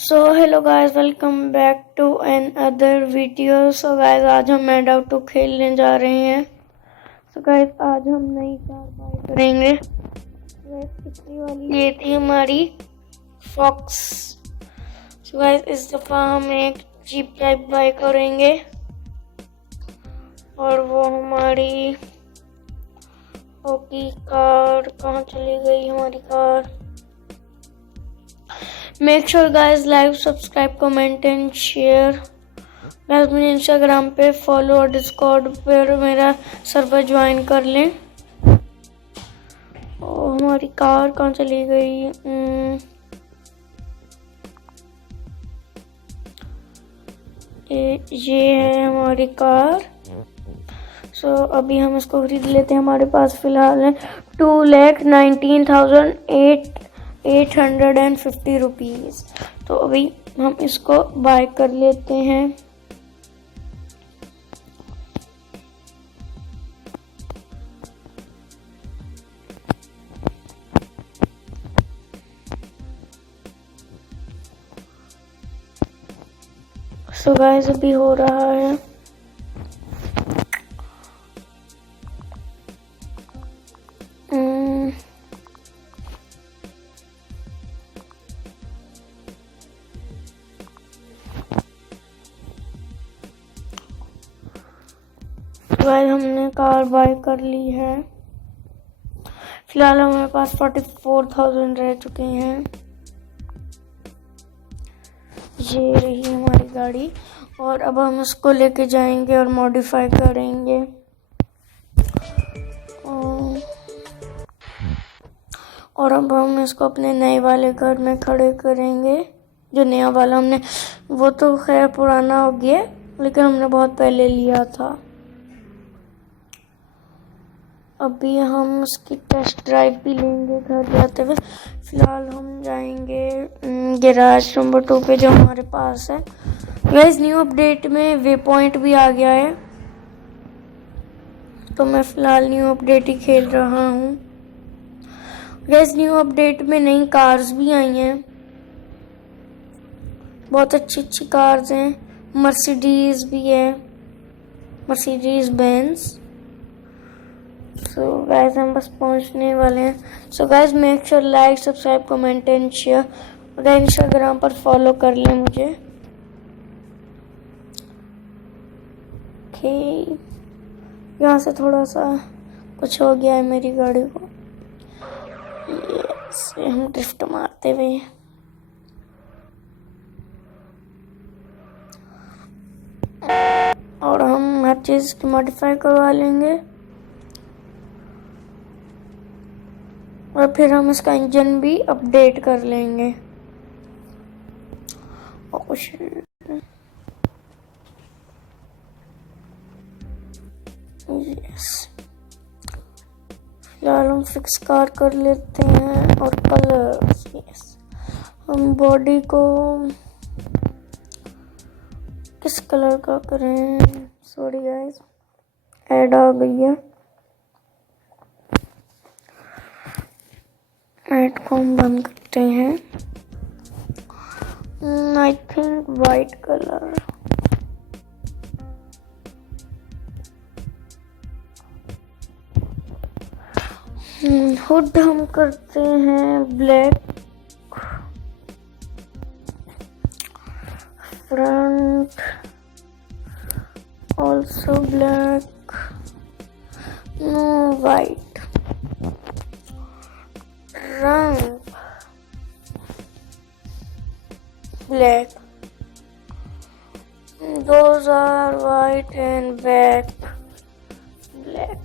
So hello guys, welcome back to another video. So guys, आज हम Madout2 खेलने जा रहे हैं। सो गाइस, आज हम नई कार बाय करेंगे। पिछली वाली ये थी हमारी फॉक्स। सो गाइस, इस दफ़ा हम एक जीप टाइप बाय करेंगे और वो हमारी ओकी कार कहाँ चली गई हमारी car. Make sure guys like subscribe comment and share. Guys मुझे इंस्टाग्राम पे फॉलो और डिस्कॉर्ड पर मेरा सर्वर ज्वाइन कर लें। और हमारी कार कहाँ चली गई? ये है हमारी कार। सो अभी हम इसको खरीद लेते हैं। हमारे पास फिलहाल है 2,19,850 रुपीज़। तो अभी हम इसको बाय कर लेते हैं। सो गाइस, अभी हो रहा है। गाइस, हमने कार बाय कर ली है। फिलहाल हमारे पास 44,000 रह चुके हैं। ये रही हमारी गाड़ी और अब हम इसको लेके जाएंगे और मॉडिफाई करेंगे। और अब हम इसको अपने नए वाले घर में खड़े करेंगे। जो नया वाला हमने, वो तो खैर पुराना हो गया, लेकिन हमने बहुत पहले लिया था। अभी हम उसकी टेस्ट ड्राइव भी लेंगे घर जाते हुए। फिलहाल हम जाएंगे गैराज नंबर 2 पे जो हमारे पास है। गाइस, न्यू अपडेट में वे पॉइंट भी आ गया है, तो मैं फिलहाल न्यू अपडेट ही खेल रहा हूँ। गाइस, न्यू अपडेट में नई कार्स भी आई हैं। बहुत अच्छी अच्छी कार्स हैं। मर्सिडीज भी है, मर्सिडीज बेंज। सो गाइस, हम बस पहुंचने वाले हैं। So guys, make sure like subscribe comment and share. और इंस्टाग्राम पर फॉलो कर लें मुझे। ओके, यहाँ से थोड़ा सा कुछ हो गया है मेरी गाड़ी को। ये हम ड्रिफ्ट मारते हुए और हम हर चीज़ की मॉडिफाई करवा लेंगे। और फिर हम इसका इंजन भी अपडेट कर लेंगे। यस, फिलहाल हम फिक्स कार कर लेते हैं। और कलर, यस, हम बॉडी को किस कलर का करें? सॉरी गाइस, ऐड आ गई है। ऐड को हम बंद करते हैं। I think white colour. Hood हम करते हैं black. Front also black, no white. रंग black. Those are white and black. Black.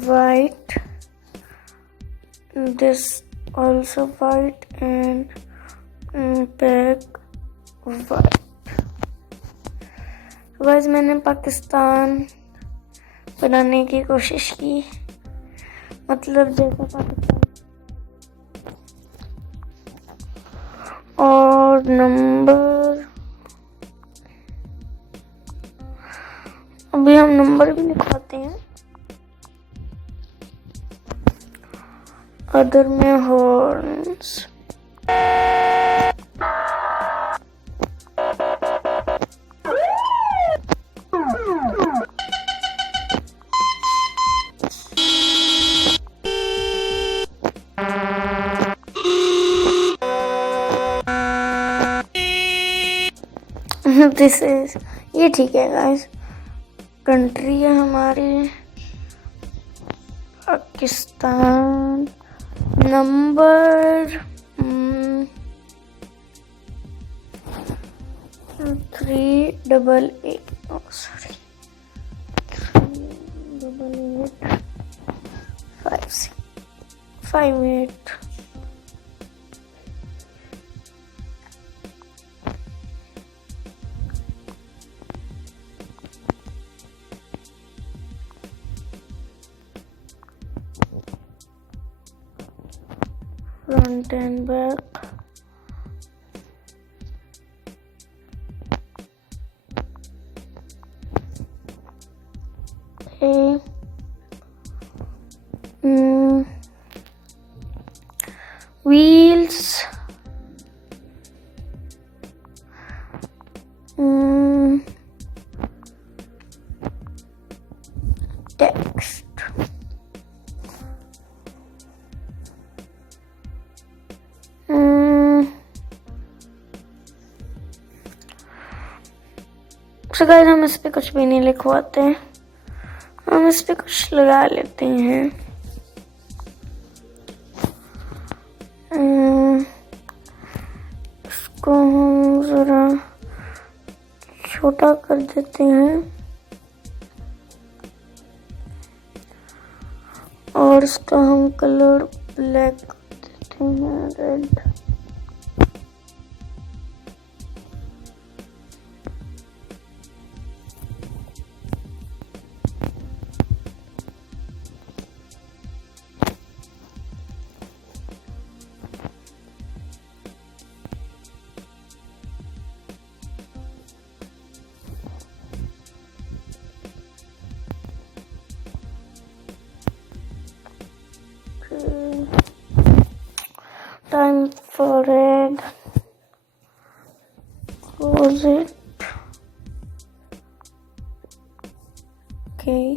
White this also white and back white. Guys मैंने पाकिस्तान बनाने की कोशिश की, मतलब जैसा पाकिस्तान, और नंबर, अभी हम नंबर भी लिखवाते हैं। अदर में हॉर्न्स, दिस इज, ये ठीक है गाइस। कंट्री है हमारी Pakistan. Number 388, sorry 388 front and back. Okay. Wheels. Text. तो गाइस हम इस पे कुछ भी नहीं लिखवाते हैं, हम इस पे कुछ लगा लेते हैं। इसको हम जरा छोटा कर देते हैं और इसका हम कलर ब्लैक कर देते हैं, red. Time for red. Close it. Okay.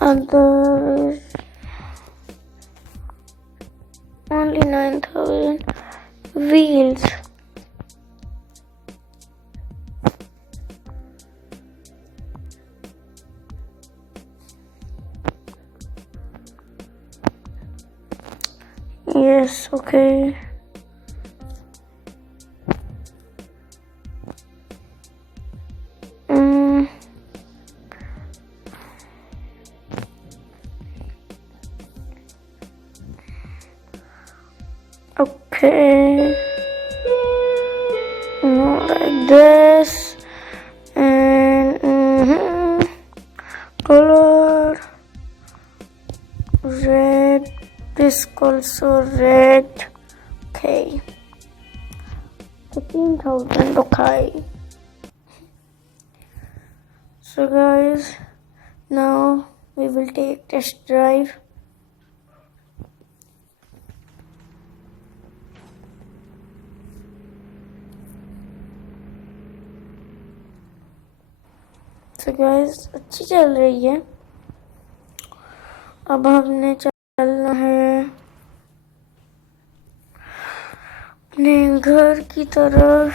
Other is only 9,000 wheels. Yes, okay. Okay. Like this. And color red. This also red. Okay. 15,000. Okay. So guys, now we will take test drive. So guys, अच्छी चल रही है। अब हमने चलना है अपने घर की तरफ,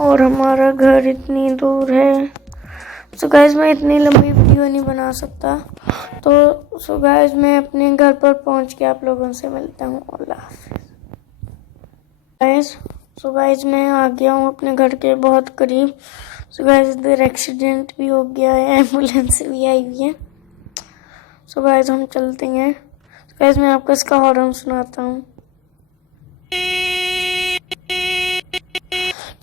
और हमारा घर इतनी दूर है। सो गाइस मैं इतनी लंबी वीडियो नहीं बना सकता, तो सो गाइस मैं अपने घर पर पहुंच के आप लोगों से मिलता हूँ। अल्लाह हाफिज़। सो गाइस मैं आ गया हूँ अपने घर के बहुत करीब। सो गाइस इधर एक्सीडेंट भी हो गया है, एम्बुलेंस भी आई हुई है। सो गाइस हम चलते हैं। गाइस मैं आपको इसका हॉर्न सुनाता हूँ।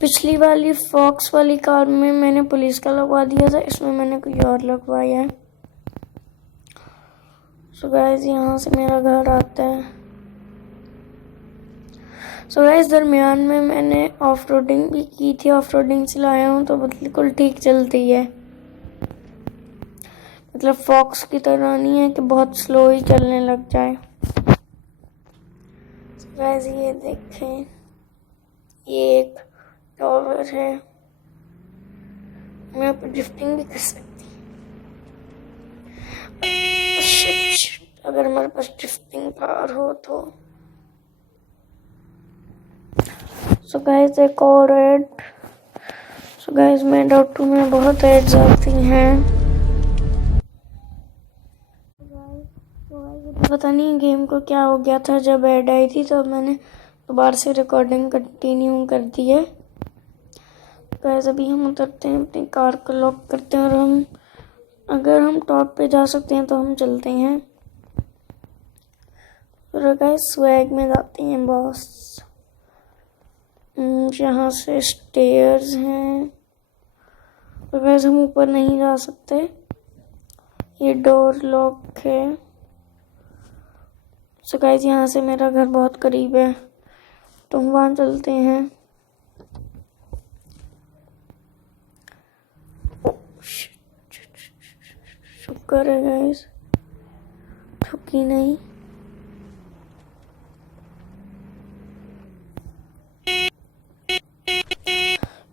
पिछली वाली फॉक्स वाली कार में मैंने पुलिस का लगवा दिया था, इसमें मैंने कोई और लगवाया है। सो गाइस यहाँ से मेरा घर आता है। सो गाइस दरमियान में मैंने ऑफ रोडिंग भी की थी, ऑफ रोडिंग से लाया हूँ तो बिल्कुल ठीक चलती है। मतलब फॉक्स की तरह नहीं है कि बहुत स्लो ही चलने लग जाए। सो गाइस ये देखें, ये एक टावर है, मैं यहाँ पर ड्रिफ्टिंग भी कर सकती। अगर हमारे पास ड्रिफ्टिंग कार हो तो। सो गाइस एक और ऐड। सो गाइस Madout2 में बहुत एड्स आती हैं। पता नहीं गेम को क्या हो गया था, जब ऐड आई थी तो मैंने दोबारा से रिकॉर्डिंग कंटिन्यू कर दी है। गाइस अभी हम उतरते हैं, अपनी कार को लॉक करते हैं और अगर हम टॉप पे जा सकते हैं तो हम चलते हैं। और गाइस स्वैग में जाते हैं बॉस। यहाँ से स्टेयर्स हैं और गाइस हम ऊपर नहीं जा सकते, ये डोर लॉक है। सो गाइस यहाँ से मेरा घर बहुत करीब है तो हम वहाँ चलते हैं। शुक्र है गाइस ठुकी नहीं।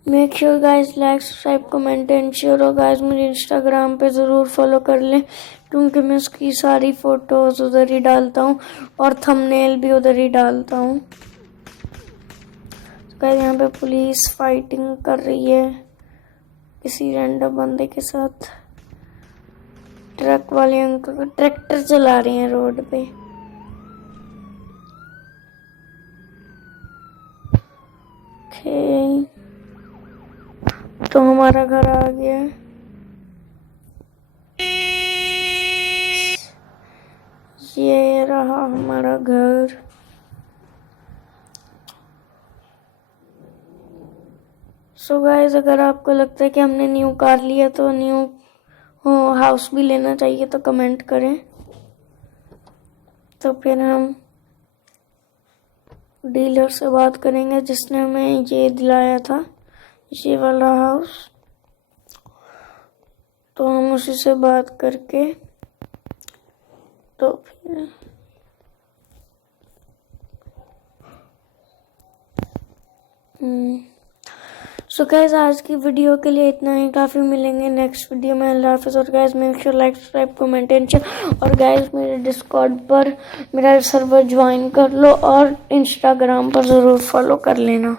Make sure guys like subscribe comment and share. और गाइस मुझे इंस्टाग्राम पे ज़रूर फॉलो कर लें क्योंकि मैं उसकी सारी फ़ोटोज़ उधर ही डालता हूँ और थंबनेल भी उधर ही डालता हूँ। तो गाइस यहाँ पे पुलिस फाइटिंग कर रही है किसी रैंडम बंदे के साथ। ट्रक वाले अंकल ट्रैक्टर चला रहे हैं रोड पे। ओके तो हमारा घर आ गया। ये रहा हमारा घर। सो गाइस अगर आपको लगता है कि हमने न्यू कार लिया तो न्यू हाउस भी लेना चाहिए तो कमेंट करें, तो फिर हम डीलर से बात करेंगे जिसने हमें ये दिलाया था, ये वाला हाउस। तो हम उसी से बात करके तो फिर सो गाइस आज की वीडियो के लिए इतना ही काफ़ी। मिलेंगे नेक्स्ट वीडियो में। अल्लाह हाफ़िज़। और guys make sure like subscribe comment and share. और गाइस मेरे डिस्कॉर्ड पर मेरा सर्वर ज्वाइन कर लो और इंस्टाग्राम पर ज़रूर फॉलो कर लेना।